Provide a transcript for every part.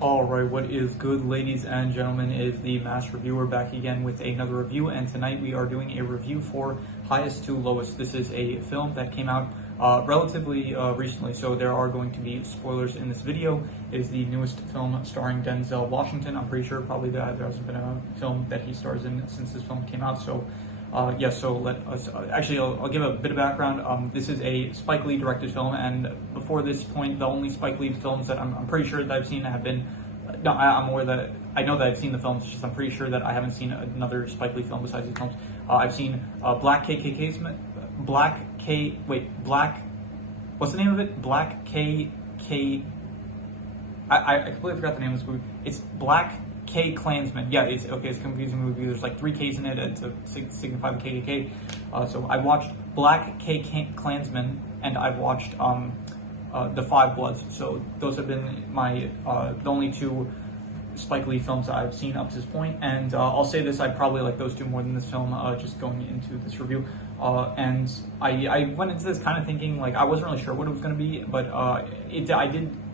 Alright, what is good, ladies and gentlemen, is the Mass Reviewer back again with another review, and tonight we are doing a review for Highest to Lowest. This is a film that came out relatively recently, so there are going to be spoilers in this video. It is the newest film starring Denzel Washington. I'm pretty sure probably there hasn't been a film that he stars in since this film came out, so so let us, I'll give a bit of background. This is a Spike Lee directed film, and before this point, the only Spike Lee films that I'm pretty sure that I've seen have been, I'm aware that, I know that I've seen the films, it's just I'm pretty sure that I haven't seen another Spike Lee film besides these films. I've seen Black, what's the name of it? Black KK, I completely forgot the name of this movie. It's Black K Klansman. Yeah, it's okay. It's a confusing movie. There's like 3 Ks in it to signify the KKK. So I watched Black K Klansman, and I've watched The Five Bloods. So those have been my the only 2 Spike Lee films that I've seen up to this point. And I'll say this: I probably like those 2 more than this film. Just going into this review, and I went into this kind of thinking like I wasn't really sure what it was going to be, but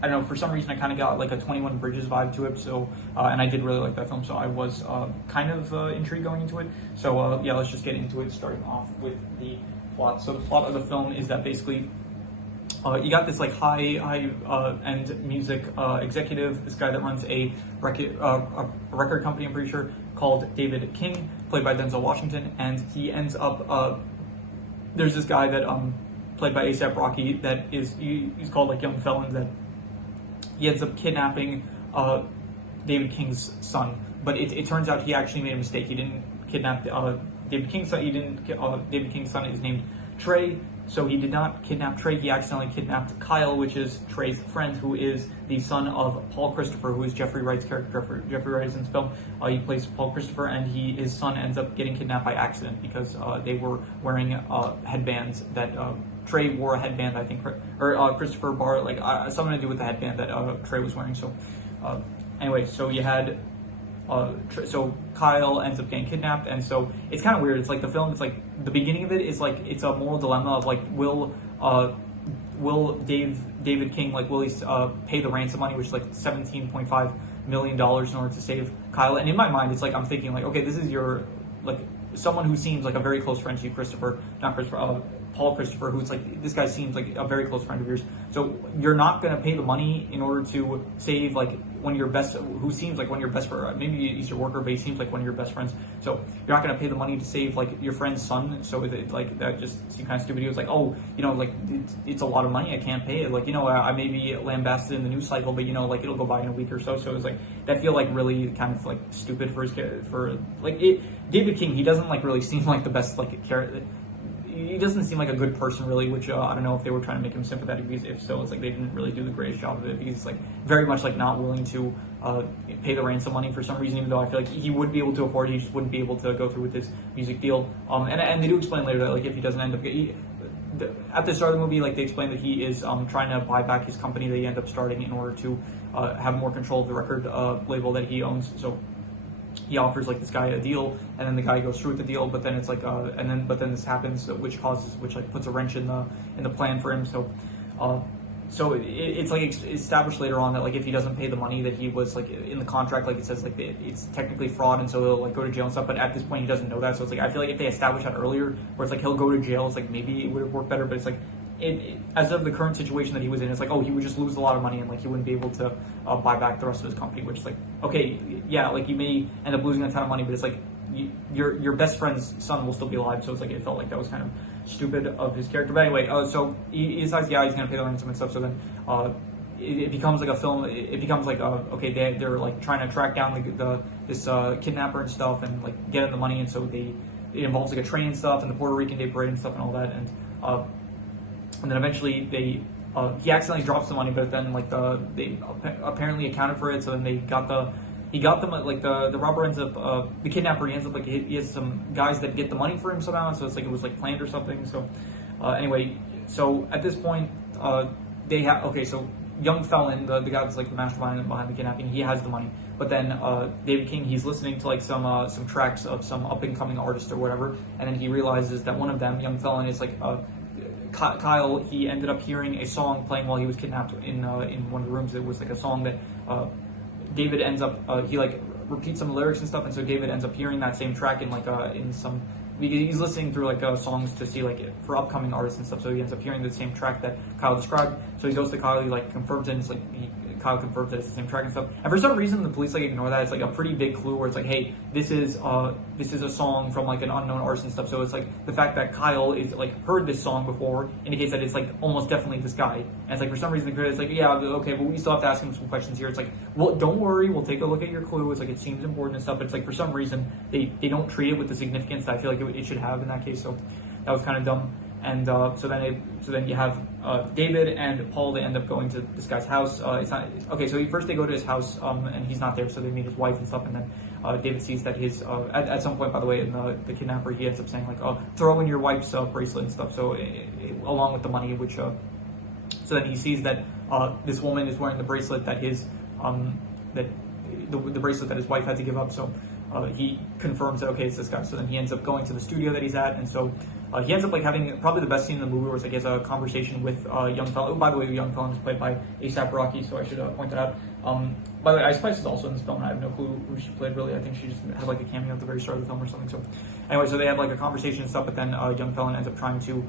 I don't know, for some reason I kind of got like a 21 Bridges vibe to it, so, and I did really like that film, so I was kind of intrigued going into it. So yeah, let's just get into it, starting off with the plot. So the plot of the film is that basically you got this like high-end music executive, this guy that runs a record company, I'm pretty sure, called David King, played by Denzel Washington, and he ends up, there's this guy that, played by A$AP Rocky, that is, he's called like Young Felon, that he ends up kidnapping David King's son, but it turns out he actually made a mistake. He didn't kidnap David King's son. David King's son is named Trey, so he did not kidnap Trey. He accidentally kidnapped Kyle, which is Trey's friend, who is the son of Paul Christopher, who is Jeffrey Wright's character. Jeffrey Wright is in this film. He plays Paul Christopher, and his son ends up getting kidnapped by accident because they were wearing headbands that. Trey wore a headband, I think, or Christopher Barr, like something to do with the headband that Trey was wearing. So, anyway, so you had, so Kyle ends up getting kidnapped, and so it's kind of weird. It's like the film. It's like the beginning of it is like it's a moral dilemma of like will David King, like, will he pay the ransom money, which is like $17.5 million in order to save Kyle? And in my mind, it's like I'm thinking like, okay, this is your like someone who seems like a very close friend to you, Paul Christopher, who's like, this guy seems like a very close friend of yours. So you're not going to pay the money in order to save like one of your best, who seems like one of your best friends, maybe he's your worker, but he seems like one of your best friends. So you're not going to pay the money to save like your friend's son. So like that just seemed kind of stupid. He was like, oh, like it's a lot of money, I can't pay it. Like, I may be lambasted in the news cycle, but like it'll go by in a week or so. So it was like, that feel like really kind of like stupid for his David King, he doesn't like really seem like the best like character. He doesn't seem like a good person, really, which I don't know if they were trying to make him sympathetic, because if so, it's like they didn't really do the greatest job of it, because it's like very much like not willing to pay the ransom money for some reason, even though I feel like he would be able to afford it, he just wouldn't be able to go through with his music deal. And they do explain later that like if he doesn't end up at the start of the movie, like they explain that he is trying to buy back his company that he ended up starting in order to have more control of the record label that he owns. So he offers like this guy a deal, and then the guy goes through with the deal, but then it's like but then this happens, which like puts a wrench in the plan for him. So it's like established later on that like if he doesn't pay the money that he was like in the contract, like it says like it's technically fraud, and so he'll like go to jail and stuff. But at this point he doesn't know that, so it's like I feel like if they established that earlier, where it's like he'll go to jail, it's like maybe it would have worked better. But it's like as of the current situation that he was in, it's like, oh, he would just lose a lot of money, and like he wouldn't be able to buy back the rest of his company, which is like, okay, yeah, like you may end up losing a ton of money, but it's like your best friend's son will still be alive. So it's like it felt like that was kind of stupid of his character. But anyway, so he decides, yeah, he's gonna pay the ransom and stuff. So then it becomes like a film. It becomes like okay, they're like trying to track down this kidnapper and stuff, and like get him the money, and so it involves like a train and stuff, and the Puerto Rican Day Parade and stuff and all that, and then eventually he accidentally drops the money, but then like they apparently accounted for it. So then he got them like the robber ends up the kidnapper, he ends up like he has some guys that get the money for him somehow. So it's like it was like planned or something. So anyway, so at this point they have, okay, so Young Felon, the guy that's like the mastermind behind the kidnapping, he has the money. But then David King, he's listening to like some tracks of some up and coming artist or whatever, and then he realizes that one of them, Young Felon, is like Kyle. He ended up hearing a song playing while he was kidnapped in one of the rooms. It was like a song that David ends up he like repeats some lyrics and stuff, and so David ends up hearing that same track in like in some, because he's listening through like songs to see like for upcoming artists and stuff. So he ends up hearing the same track that Kyle described. So he goes to Kyle, he like confirms it, and it's like Kyle confirms that it's the same track and stuff. And for some reason, the police like ignore that. It's like a pretty big clue where it's like, hey, this is a song from like an unknown artist and stuff. So it's like the fact that Kyle is like heard this song before indicates that it's like almost definitely this guy. And it's like for some reason it's like, yeah, okay, but we still have to ask him some questions here. It's like, well, don't worry, we'll take a look at your clue. It's like it seems important and stuff. But it's like for some reason they don't treat it with the significance that I feel like it should have in that case. So that was kind of dumb. And so then you have David and Paul. They end up going to this guy's house. It's not okay. So first they go to his house, and he's not there. So they meet his wife and stuff. And then David sees that his at some point, by the way, in the kidnapper, he ends up saying like, "Oh, throw in your wife's bracelet and stuff." So along with the money, which so then he sees that this woman is wearing the bracelet that his that the bracelet that his wife had to give up. So he confirms that okay, it's this guy. So then he ends up going to the studio that he's at, and so. He ends up like having probably the best scene in the movie where it's like he has a conversation with Young Felon. Oh, by the way, Young Felon is played by A$AP Rocky, so I should point that out. By the way, Ice Spice is also in this film, and I have no clue who she played really. I think she just had like a cameo at the very start of the film or something. So anyway, so they have like a conversation and stuff, but then Young Felon ends up trying to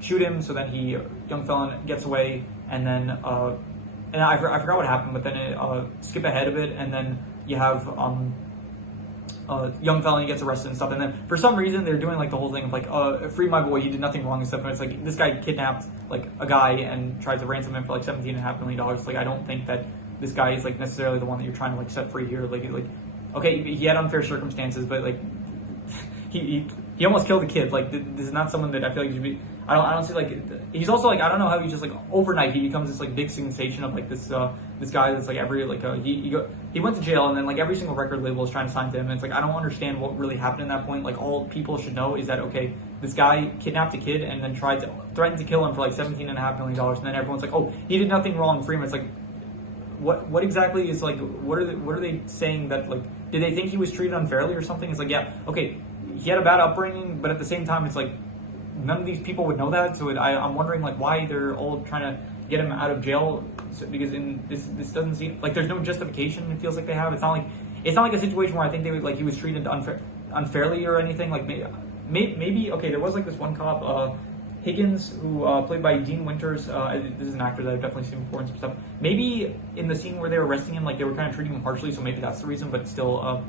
shoot him. So then Young Felon gets away, and then and I forgot what happened, but then skip ahead a bit, and then you have Young Felon gets arrested and stuff, and then for some reason they're doing like the whole thing of like free my boy, he did nothing wrong and stuff, and it's like this guy kidnapped like a guy and tried to ransom him for like $17.5 million. It's like I don't think that this guy is like necessarily the one that you're trying to like set free here. Like okay, he had unfair circumstances, but like he almost killed a kid. Like this is not someone that I feel like you should be. I don't see like he's also like I don't know how he just like overnight he becomes this like big sensation of like this guy that's like every like he went to jail, and then like every single record label is trying to sign to him, and it's like I don't understand what really happened in that point. Like all people should know is that okay, this guy kidnapped a kid and then threatened to kill him for like $17.5 million, and then everyone's like, oh, he did nothing wrong, free him. It's like what exactly is like what are they saying that like did they think he was treated unfairly or something? It's like yeah, okay, he had a bad upbringing, but at the same time it's like none of these people would know that, so I'm wondering like why they're all trying to get him out of jail, because in this doesn't seem like there's no justification. It feels like they have. It's not like a situation where I think they would like he was treated unfairly or anything. Like maybe okay, there was like this one cop Higgins who played by Dean Winters. This is an actor that I've definitely seen before and some stuff. Maybe in the scene where they were arresting him, like they were kind of treating him harshly, so maybe that's the reason. But still,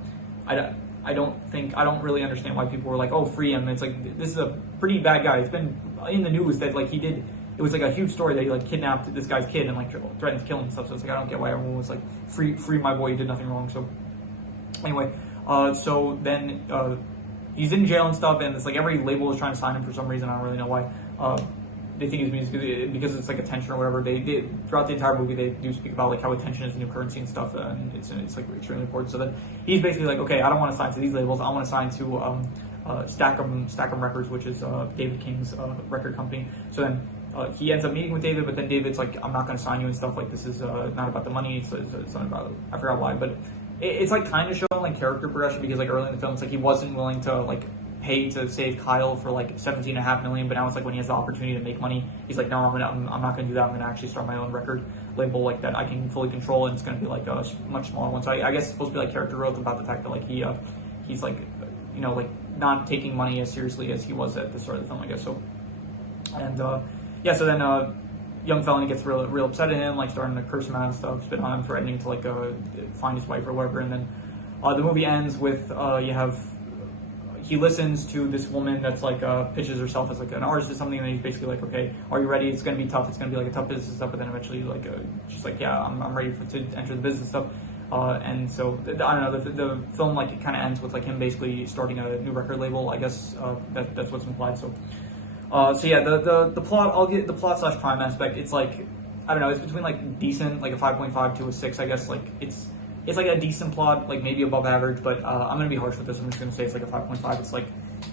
I don't really understand why people were like, oh, free him. It's like, this is a pretty bad guy. It's been in the news that like it was like a huge story that he like kidnapped this guy's kid and like threatened to kill him and stuff. So it's like, I don't get why everyone was like, free my boy, he did nothing wrong. So anyway, so then he's in jail and stuff, and it's like every label is trying to sign him for some reason. I don't really know why. They think he's music because it's like attention or whatever. They throughout the entire movie they do speak about like how attention is the new currency and stuff, and it's like extremely important. So then he's basically like, okay, I don't want to sign to these labels. I want to sign to Stack'em Records, which is David King's record company. So then he ends up meeting with David, but then David's like, I'm not going to sign you and stuff. Like this is not about the money. It's not about. I forgot why, but it's like kind of showing like character progression because like early in the film it's like he wasn't willing to like pay to save Kyle for like $17.5 million, but now it's like when he has the opportunity to make money, he's like, no, I'm not gonna do that. I'm gonna actually start my own record label like that I can fully control, and it's gonna be like a much smaller one. So I guess it's supposed to be like character growth about the fact that like he's like like not taking money as seriously as he was at the start of the film, I guess. So and yeah, so then Young Felon gets real upset at him, like starting to curse him out and stuff, spit on him, threatening to like find his wife or whatever, and then the movie ends with he listens to this woman that's like pitches herself as like an artist or something, and then he's basically like, okay, are you ready? It's gonna be tough. It's gonna be like a tough business stuff. But then eventually like she's like, yeah, I'm ready to enter the business stuff. And so I don't know. The film like it kind of ends with like him basically starting a new record label. I guess that's what's implied. So yeah, the plot. I'll get the plot / crime aspect. It's like I don't know. It's between like decent, like a 5.5 to a 6. I guess like it's like a decent plot, like maybe above average, but I'm gonna be harsh with this. I'm just gonna say it's like a 5.5. It's like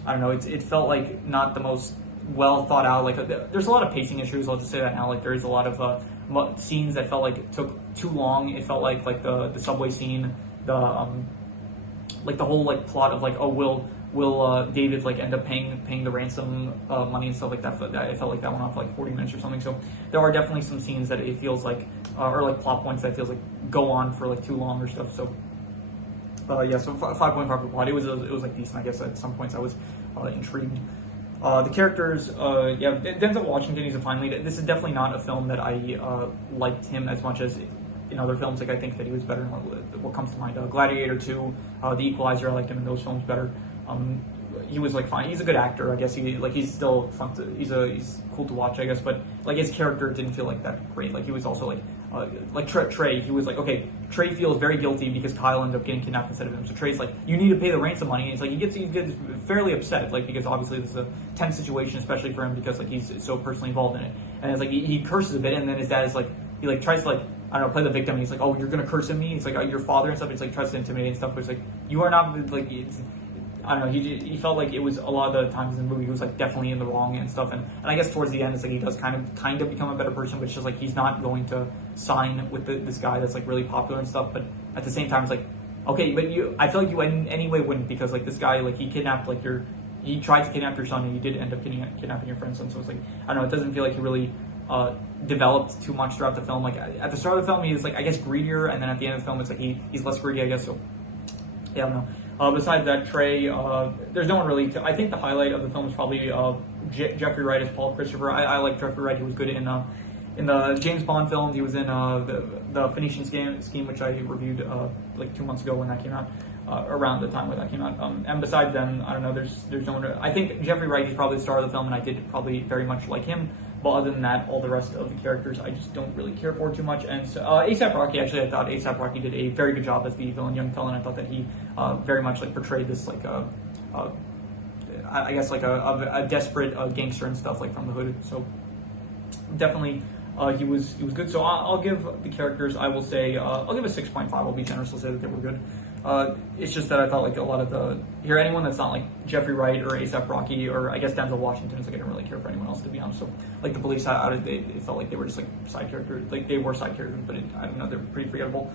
I don't know. It felt like not the most well thought out. Like there's a lot of pacing issues. I'll just say that now. Like there is a lot of scenes that felt like it took too long. It felt like the subway scene, like the whole like plot of like will David like end up paying the ransom money and stuff like that. I felt like that went off like 40 minutes or something. So there are definitely some scenes that it feels like or like plot points that feels like go on for like too long or stuff. So yeah, so 5.5 for plot. It was like decent. I guess at some points I was intrigued. The characters, yeah, Denzel Washington, he's a fine lead. This is definitely not a film that I liked him as much as in other films. Like I think that he was better in what comes to mind. Gladiator 2, The Equalizer, I liked him in those films better. He was like fine. He's a good actor, I guess. He's still fun. He's cool to watch, I guess. But like his character didn't feel like that great. Like he was also like Trey. He was like, okay, Trey feels very guilty because Kyle ended up getting kidnapped instead of him. So Trey's like, you need to pay the ransom money. And it's like he gets fairly upset, like because obviously this is a tense situation, especially for him because like he's so personally involved in it. And it's like he curses a bit, and then his dad is like he like tries to like I don't know play the victim. And he's like, oh, you're gonna curse at me. It's like your father and stuff. It's like tries to intimidate and stuff. But it's like you are not like it's. I don't know, he felt like it was a lot of the times in the movie he was like definitely in the wrong and stuff, and I guess towards the end it's like he does kind of become a better person, but it's just like he's not going to sign with this guy that's like really popular and stuff, but at the same time it's like, okay, but I feel like you in any way wouldn't, because like this guy, like he kidnapped like he tried to kidnap your son and you did end up kidnapping your friend's son, so it's like, I don't know, it doesn't feel like he really developed too much throughout the film. Like at the start of the film he's like, I guess, greedier, and then at the end of the film it's like he's less greedy, I guess, so yeah, I don't know. Besides that, Trey, there's no one really. I think the highlight of the film is probably Jeffrey Wright as Paul Christopher. I like Jeffrey Wright. He was good in the James Bond films. He was in the Phoenician Scheme, which I reviewed like 2 months ago when that came out, around the time when that came out. And besides them, I don't know. There's no one. I think Jeffrey Wright is probably the star of the film, and I did probably very much like him. But other than that, all the rest of the characters I just don't really care for too much. And so, A$AP Rocky, actually, I thought A$AP Rocky did a very good job as the villain, Young Felon. I thought that he very much like portrayed this like I guess like a desperate gangster and stuff, like from the hood. So definitely he was good. So I'll give the characters, I will say, I'll give a 6.5. I'll be generous. I'll say that they were good. It's just that I thought like a lot of anyone that's not like Jeffrey Wright or A$AP Rocky or I guess Denzel Washington, it's like I didn't really care for anyone else, to be honest. So like the police, it felt like they were just like side characters, like they were side characters, but I don't know, they're pretty forgettable.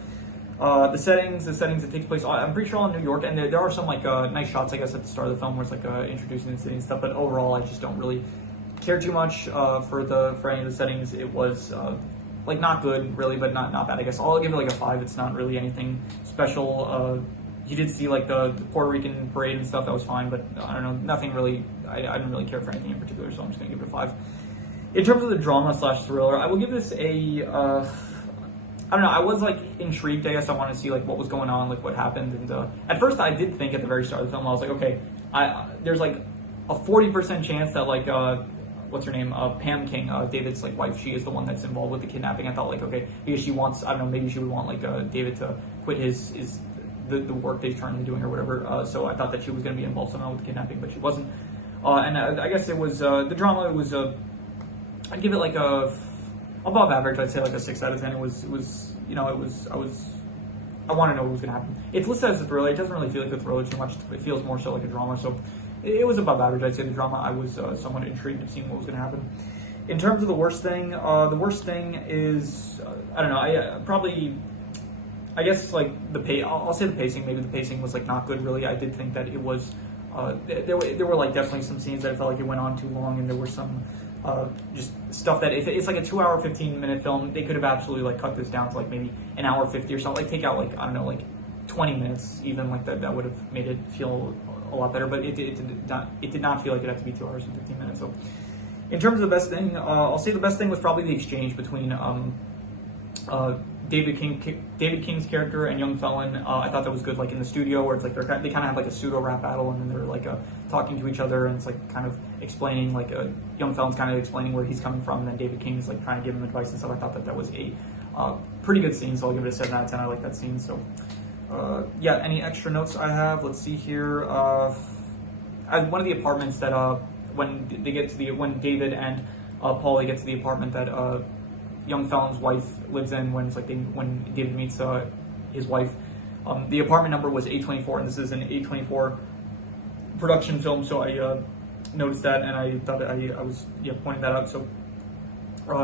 The settings it takes place, I'm pretty sure all in New York, and there are some like nice shots, I guess, at the start of the film where it's like introducing the city and stuff. But overall, I just don't really care too much for any of the settings. It was like not good really, but not bad, I guess. I'll give it like a 5. It's not really anything special. You did see like the Puerto Rican parade and stuff, that was fine, but I don't know, nothing really. I didn't really care for anything in particular, so I'm just gonna give it a 5. In terms of the drama / thriller, I will give this a I don't know, I was like intrigued, I guess. I wanted to see like what was going on, like what happened, and at first I did think at the very start of the film, I was like, okay, there's like a 40% chance that like what's her name, Pam King, David's like wife, she is the one that's involved with the kidnapping. I thought like, okay, because she wants, I don't know, maybe she would want like David to quit the work that he's currently doing or whatever. So I thought that she was going to be involved somehow with the kidnapping, but she wasn't. And I guess it was the drama. It was I'd give it like a above average. I'd say like a 6 out of 10. It was you know, I want to know what was going to happen. It's listed as a thriller. It doesn't really feel like a thriller too much. It feels more so like a drama. So it was above average. I'd say the drama, I was somewhat intrigued of seeing what was going to happen. In terms of the worst thing is, I don't know, I guess like I'll say the pacing. Maybe the pacing was like not good really. I did think that it was, there were like definitely some scenes that I felt like it went on too long, and there were some just stuff that if it's like a 2-hour 15-minute film, they could have absolutely like cut this down to like maybe an hour 50 or something. Like take out like, I don't know, like 20 minutes even, like that would have made it feel a lot better. But it did not feel like it had to be 2 hours and 15 minutes. So in terms of the best thing, I'll say the best thing was probably the exchange between David King's character and Young Felon. I thought that was good, like in the studio where it's like they kind of have like a pseudo rap battle, and then they're like talking to each other, and it's like kind of explaining, like Young Felon's kind of explaining where he's coming from, and then David King's like trying to give him advice and stuff. I thought that was a pretty good scene, so I'll give it a 7 out of 10. I like that scene. So yeah, any extra notes I have? Let's see here. At one of the apartments that when David and Paulie get to the apartment that Young Felon's wife lives in, when David meets his wife, the apartment number was A24, and this is an A24 production film. So I noticed that, and I thought I was pointing that out. So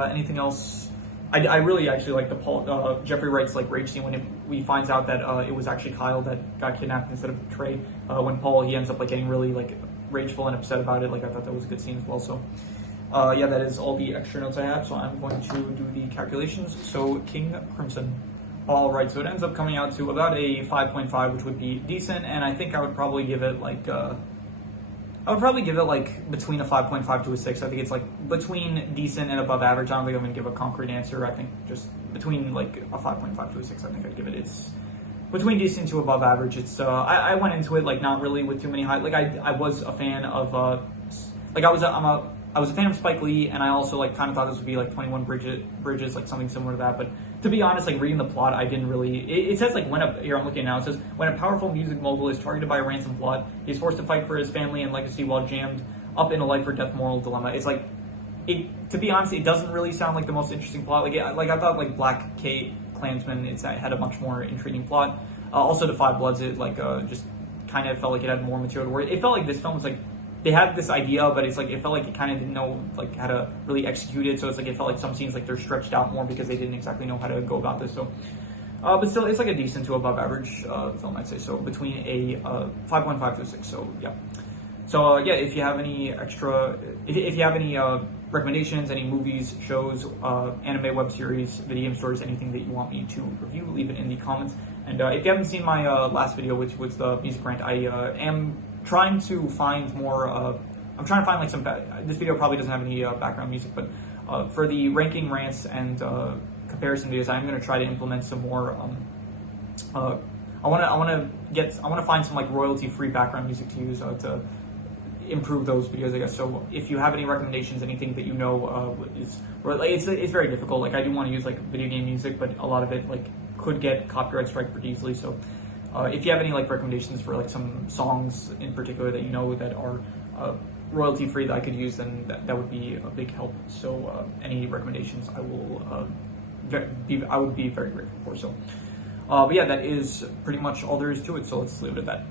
anything else? I really actually like the Jeffrey Wright's like rage scene when we finds out that it was actually Kyle that got kidnapped instead of Trey. When he ends up like getting really like rageful and upset about it. Like I thought that was a good scene as well. So Yeah, that is all the extra notes I have, so I'm going to do the calculations. So King Crimson. All right, so it ends up coming out to about a 5.5, which would be decent, and I think I would probably give it like between a 5.5 to a 6. I think it's like between decent and above average. I don't think I'm going to give a concrete answer. I think just between like a 5.5 to a 6, I think I'd give it. It's between decent to above average. It's I went into it like not really with too many high. Like I was a fan of like I was a fan of Spike Lee, and I also like kind of thought this would be like 21 Bridges, like something similar to that. But to be honest, like reading the plot, I didn't really. It says like here I'm looking now. It says when a powerful music mogul is targeted by a ransom plot, he's forced to fight for his family and legacy while jammed up in a life or death moral dilemma. It's like to be honest, it doesn't really sound like the most interesting plot. Like I thought like Black Kate Klansman had a much more intriguing plot. Also, The Five Bloods, it like just kind of felt like it had more material to work. It felt like this film was like. They had this idea, but it's like it felt like it kind of didn't know like how to really execute it. So it's like it felt like some scenes like they're stretched out more because they didn't exactly know how to go about this. So, but still, it's like a decent to above average film, I'd say. So between a 5.5 to a 6. So yeah. So yeah, if you have any if you have any recommendations, any movies, shows, anime, web series, video game stories, anything that you want me to review, leave it in the comments. And if you haven't seen my last video, which was the music rant, I am trying to find more. I'm trying to find like some. This video probably doesn't have any background music, but for the ranking rants and comparison videos, I'm going to try to implement some more. I want to find some like royalty-free background music to use to improve those videos, I guess. So if you have any recommendations, anything that you know it's very difficult. Like I do want to use like video game music, but a lot of it like could get copyright strike pretty easily. So if you have any like recommendations for like some songs in particular that you know that are royalty free that I could use, then that would be a big help. So any recommendations I would be very grateful for. So but yeah, that is pretty much all there is to it. So let's leave it at that.